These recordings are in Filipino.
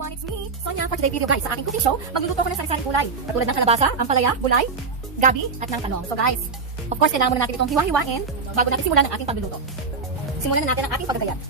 everyone, it's me, Sonia, for today's video guys. Sa aking cooking show, magluluto ko ng sari-sari gulay. Katulad ng kalabasa, ampalaya, gulay, gabi, at ng talong. So guys, of course, kailangan muna natin itong hiwa-hiwain bago natin simulan ang ating pagluluto. Simulan na natin ang ating paggagayat.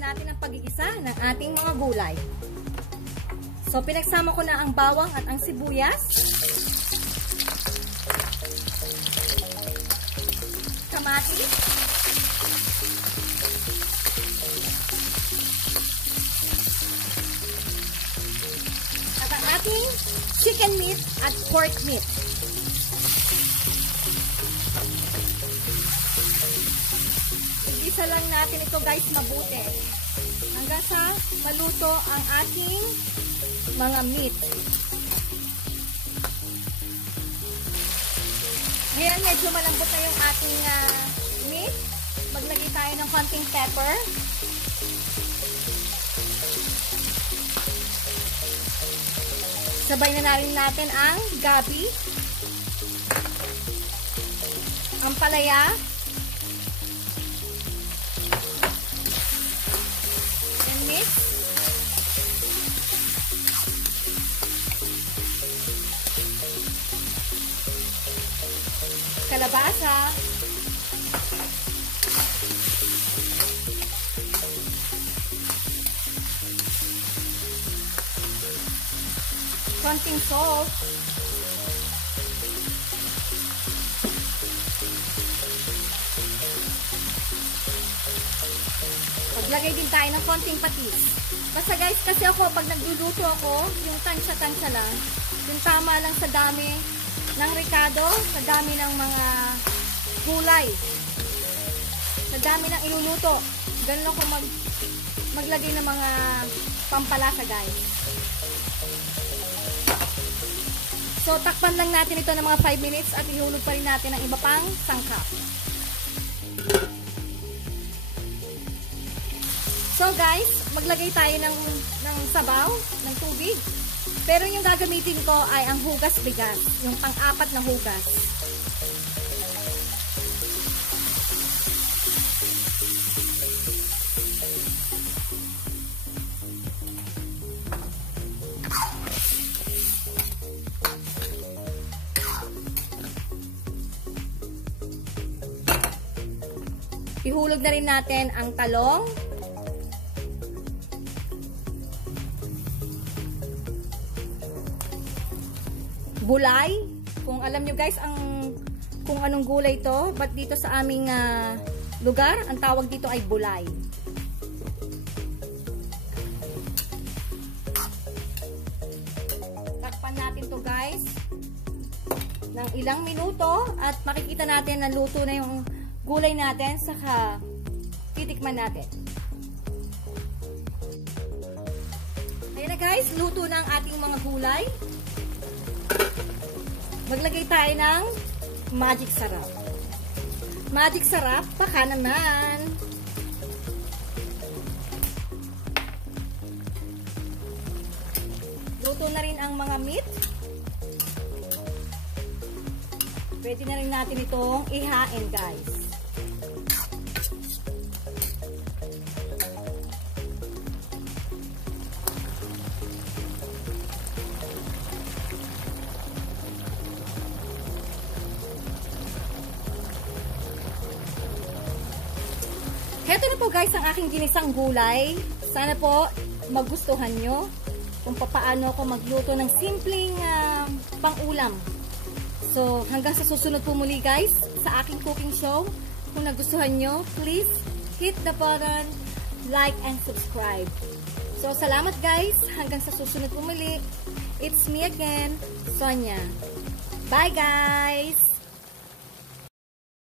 Natin ang pag-iisa ng ating mga gulay. So, pinagsama ko na ang bawang at ang sibuyas, kamatis, at ang ating chicken meat at pork meat. Igisa lang natin ito guys mabuti hanggang sa maluto ang ating mga meat. Ngayon medyo malambot na yung ating meat. Maglagay tayo ng konting pepper. Sabay na rin natin ang gabi, ampalaya, kalabasa, konting salt, maglagay din tayo ng konting patis. Basta guys, kasi ako pag nagluluto ako, yung tansya-tansya lang, yung tama lang sa dami ng ricado, sa dami ng mga gulay, sa dami ng iluluto. Ganun ako maglagay ng mga pampalasa guys. So, takpan lang natin ito ng mga 5 minutes at ihulog pa rin natin ang iba pang sangkap. So guys, maglagay tayo ng sabaw, ng tubig. Pero yung gagamitin ko ay ang hugas bigas, yung pang-apat na hugas. ihulog na rin natin ang talong. Gulay. Kung alam nyo guys kung anong gulay to, but dito sa aming lugar, ang tawag dito ay bulay. Takpan natin to guys ng ilang minuto at makikita natin na luto na yung gulay natin, saka titikman natin. Ayan na guys, luto na ang ating mga gulay. Maglagay tayo ng magic sarap. Magic sarap, baka naman. Luto na rin ang mga meat. Pwede na rin natin itong ihain guys. Heto na po guys ang aking ginisang gulay. Sana po magustuhan nyo kung paano ako magluto ng simpleng pang-ulam. So hanggang sa susunod po muli guys sa aking cooking show. Kung nagustuhan nyo, please hit the button, like and subscribe. So salamat guys. Hanggang sa susunod po muli. It's me again, Sonia. Bye guys!